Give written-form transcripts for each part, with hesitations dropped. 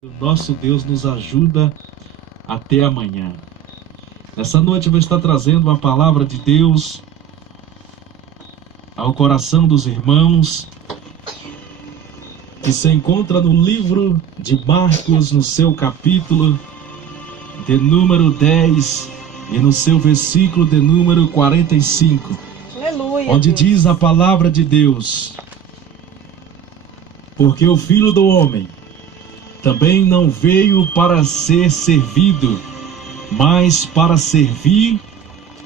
O nosso Deus nos ajuda até amanhã. Nessa noite eu vou estar trazendo uma palavra de Deus ao coração dos irmãos, que se encontra no livro de Marcos, no seu capítulo de número 10 e no seu versículo de número 45. Aleluia, onde Deus. diz a palavra de Deus: porque o Filho do Homem também não veio para ser servido, mas para servir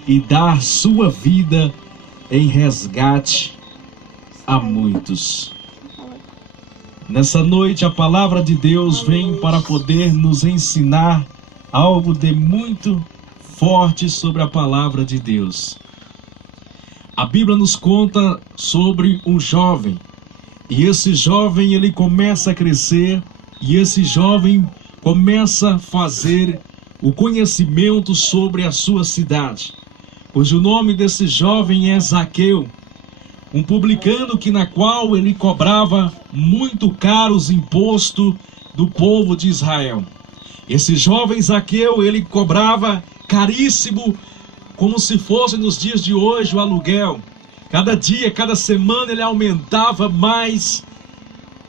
e dar sua vida em resgate a muitos. Nessa noite a palavra de Deus vem para poder nos ensinar algo de muito forte sobre a palavra de Deus. A Bíblia nos conta sobre um jovem, e esse jovem ele começa a crescer, e esse jovem começa a fazer o conhecimento sobre a sua cidade, cujo nome desse jovem é Zaqueu, um publicano que na qual ele cobrava muito caros impostos do povo de Israel. Esse jovem Zaqueu, ele cobrava caríssimo, como se fosse nos dias de hoje o aluguel. Cada dia, cada semana ele aumentava mais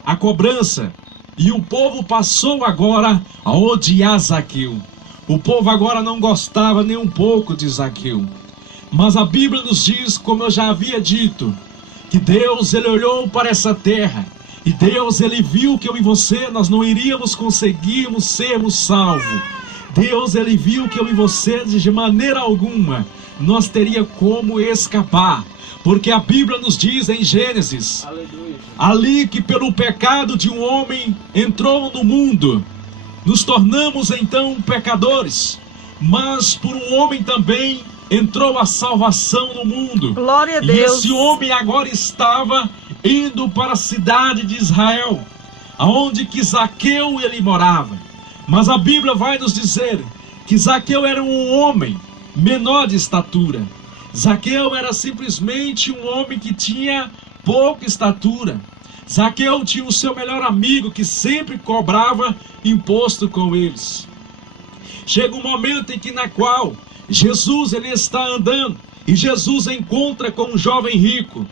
a cobrança. E o povo passou agora a odiar Zaqueu. O povo agora não gostava nem um pouco de Zaqueu. Mas a Bíblia nos diz, como eu já havia dito, que Deus ele olhou para essa terra. E Deus ele viu que eu e você, nós não iríamos conseguirmos sermos salvos. Deus ele viu que eu e você, de maneira alguma, nós teria como escapar. Porque a Bíblia nos diz em Gênesis, aleluia, ali que pelo pecado de um homem entrou no mundo, nos tornamos então pecadores, mas por um homem também entrou a salvação no mundo. Glória a E Deus. esse homem agora estava indo para a cidade de Israel, aonde que Zaqueu ele morava. Mas a Bíblia vai nos dizer que Zaqueu era um homem menor de estatura. Zaqueu era simplesmente um homem que tinha pouca estatura. Zaqueu tinha o seu melhor amigo que sempre cobrava imposto com eles. Chega um momento em que na qual Jesus ele está andando e Jesus encontra com um jovem rico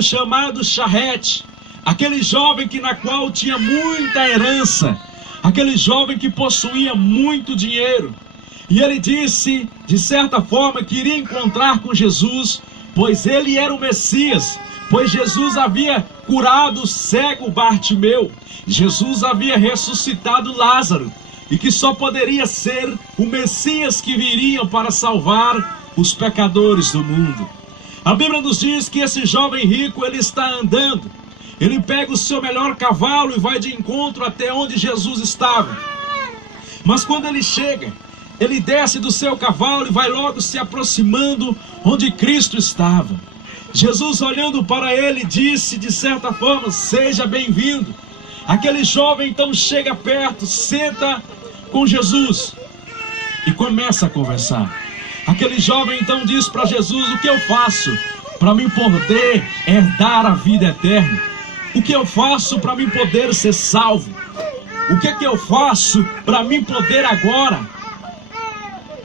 chamado Charrete, aquele jovem que na qual tinha muita herança, aquele jovem que possuía muito dinheiro. E ele disse, de certa forma, que iria encontrar com Jesus, pois ele era o Messias, pois Jesus havia curado o cego Bartimeu, Jesus havia ressuscitado Lázaro, e que só poderia ser o Messias que viria para salvar os pecadores do mundo. A Bíblia nos diz que esse jovem rico, ele está andando, ele pega o seu melhor cavalo e vai de encontro até onde Jesus estava. Mas quando ele chega, ele desce do seu cavalo e vai logo se aproximando onde Cristo estava. Jesus, olhando para ele, disse de certa forma: seja bem-vindo. Aquele jovem então chega perto, senta com Jesus e começa a conversar. Aquele jovem então diz para Jesus: o que eu faço para mim poder herdar a vida eterna? O que eu faço para mim poder ser salvo? O que eu faço para mim poder agora,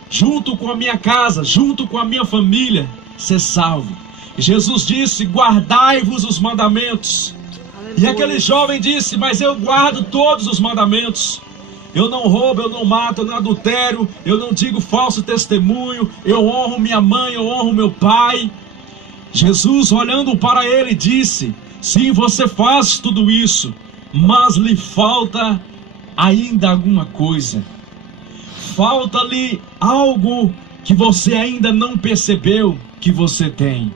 junto com a minha casa, junto com a minha família, ser salvo? Jesus disse: guardai-vos os mandamentos. Aleluia. E aquele jovem disse: mas eu guardo todos os mandamentos. Eu não roubo, eu não mato, eu não adultério, eu não digo falso testemunho, eu honro minha mãe, eu honro meu pai. Jesus, olhando para ele, disse: sim, você faz tudo isso, mas lhe falta ainda alguma coisa. Falta-lhe algo que você ainda não percebeu que você tem.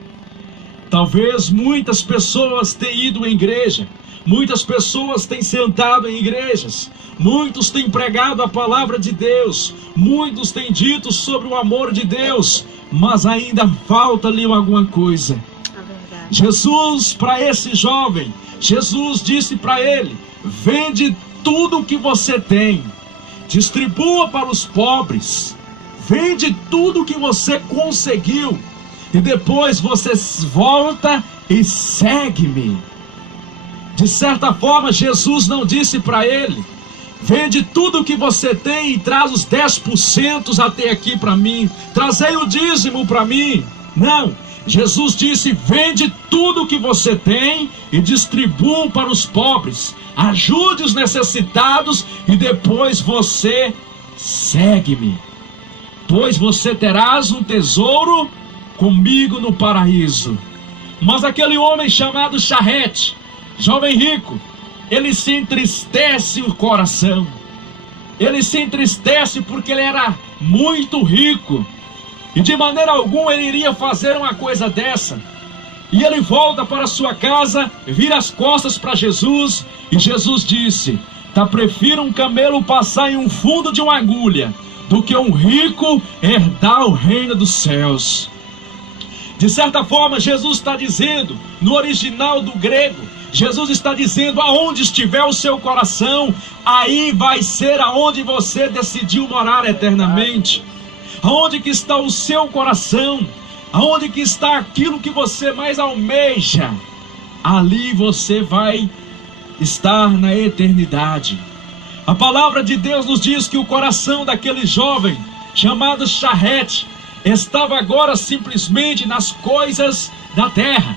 Talvez muitas pessoas tenham ido à igreja, muitas pessoas têm sentado em igrejas, muitos têm pregado a palavra de Deus, muitos têm dito sobre o amor de Deus, mas ainda falta-lhe alguma coisa. Jesus, para esse jovem, Jesus disse para ele: vende tudo o que você tem, distribua para os pobres, vende tudo o que você conseguiu, e depois você volta e segue-me. De certa forma, Jesus não disse para ele Vende tudo o que você tem e traz os 10% até aqui para mim. Trazei o dízimo para mim. Não. Jesus disse: vende tudo o que você tem e distribua para os pobres. Ajude os necessitados e depois você segue-me. Pois você terás um tesouro comigo no paraíso. Mas aquele homem chamado Charrete, jovem rico, ele se entristece o coração. Ele se entristece porque ele era muito rico. E de maneira alguma ele iria fazer uma coisa dessa. E ele volta para sua casa, vira as costas para Jesus. E Jesus disse: prefiro um camelo passar em um fundo de uma agulha do que um rico herdar o reino dos céus. De certa forma, Jesus está dizendo, no original do grego, Jesus está dizendo: aonde estiver o seu coração, aí vai ser aonde você decidiu morar eternamente. Aonde que está o seu coração, aonde que está aquilo que você mais almeja, ali você vai estar na eternidade. A palavra de Deus nos diz que o coração daquele jovem chamado Charrete estava agora simplesmente nas coisas da terra.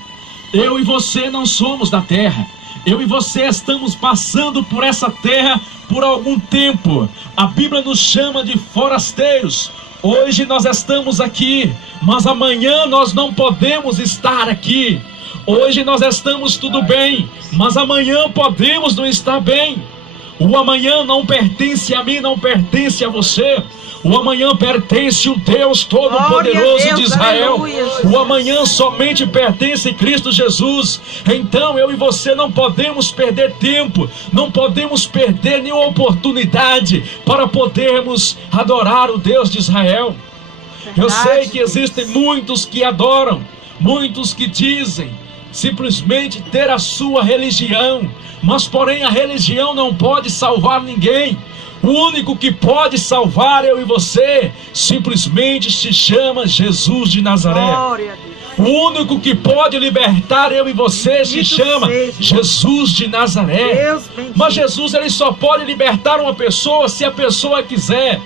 Eu e você não somos da terra. Eu e você estamos passando por essa terra por algum tempo. A Bíblia nos chama de forasteiros. Hoje nós estamos aqui, mas amanhã nós não podemos estar aqui. Hoje nós estamos tudo bem, mas amanhã podemos não estar bem. O amanhã não pertence a mim, não pertence a você. O amanhã pertence ao Deus Todo-Poderoso de Israel. O amanhã somente pertence a Cristo Jesus. Então eu e você não podemos perder tempo, não podemos perder nenhuma oportunidade para podermos adorar o Deus de Israel. Eu sei que existem muitos que adoram, muitos que dizem simplesmente ter a sua religião, mas porém a religião não pode salvar ninguém. O único que pode salvar eu e você simplesmente se chama Jesus de Nazaré. O único que pode libertar eu e você se chama Jesus de Nazaré. Mas Jesus, ele só pode libertar uma pessoa se a pessoa quiser.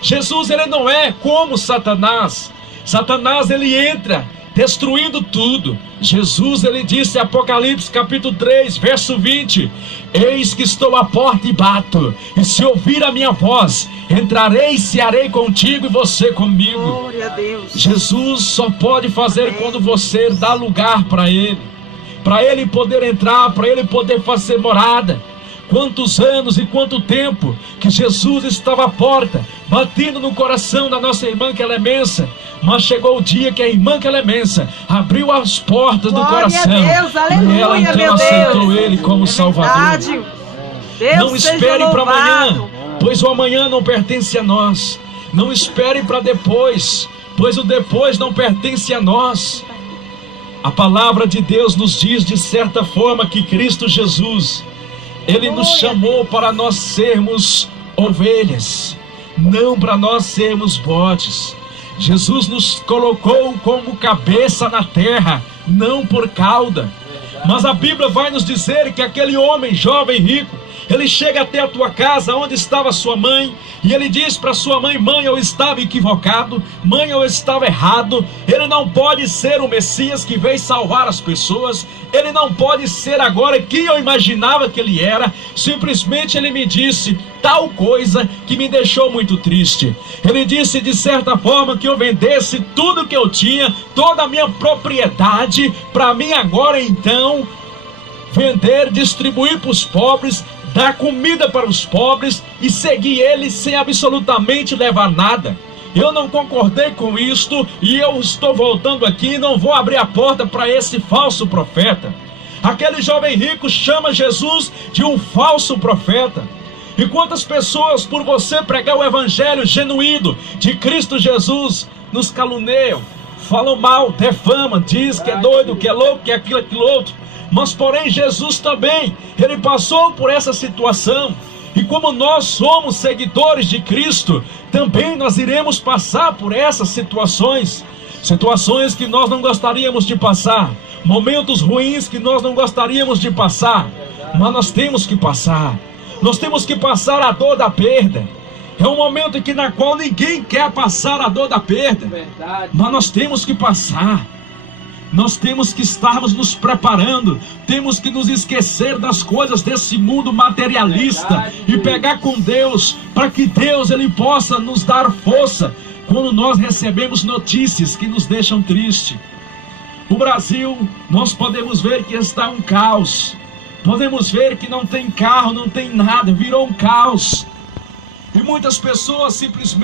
Jesus, ele não é como Satanás. Satanás, ele entra destruindo tudo. Jesus, ele disse em Apocalipse capítulo 3, verso 20: eis que estou à porta e bato, e se ouvir a minha voz, entrarei e cearei contigo e você comigo. Glória a Deus. Jesus só pode fazer quando você dá lugar para ele poder entrar, para ele poder fazer morada. Quantos anos e quanto tempo que Jesus estava à porta, batendo no coração da nossa irmã Clemença, mas chegou o dia que a irmã Clemença abriu as portas do coração. Deus, aleluia, e ela então aceitou ele como Salvador. Não espere para amanhã, pois o amanhã não pertence a nós. Não espere para depois, pois o depois não pertence a nós. A palavra de Deus nos diz de certa forma que Cristo Jesus, ele nos chamou para nós sermos ovelhas, não para nós sermos bodes. Jesus nos colocou como cabeça na terra, não por cauda. Mas a Bíblia vai nos dizer que aquele homem jovem rico, ele chega até a tua casa, onde estava sua mãe, e ele diz para sua mãe: mãe, eu estava equivocado, mãe, eu estava errado. Ele não pode ser o Messias que veio salvar as pessoas, ele não pode ser agora quem eu imaginava que ele era. Simplesmente ele me disse tal coisa que me deixou muito triste. Ele disse de certa forma que eu vendesse tudo que eu tinha, toda a minha propriedade, para mim agora então vender, distribuir para os pobres, dar comida para os pobres e seguir ele sem absolutamente levar nada. Eu não concordei com isto e eu estou voltando aqui e não vou abrir a porta para esse falso profeta. Aquele jovem rico chama Jesus de um falso profeta. E quantas pessoas, por você pregar o evangelho genuíno de Cristo Jesus, nos caluniam, falam mal, defamam, diz que é doido, que é louco, que é aquilo, aquilo outro. Mas porém Jesus também, ele passou por essa situação. E como nós somos seguidores de Cristo, também nós iremos passar por essas situações. Situações que nós não gostaríamos de passar, momentos ruins que nós não gostaríamos de passar, mas nós temos que passar. Nós temos que passar a dor da perda. É um momento na qual ninguém quer passar a dor da perda. Verdade. Mas nós temos que passar. Nós temos que estarmos nos preparando. Temos que nos esquecer das coisas desse mundo materialista. Verdade, e pegar com Deus, para que Deus ele possa nos dar força quando nós recebemos notícias que nos deixam tristes. O Brasil, nós podemos ver que está um caos. Podemos ver que não tem carro, não tem nada, virou um caos. E muitas pessoas simplesmente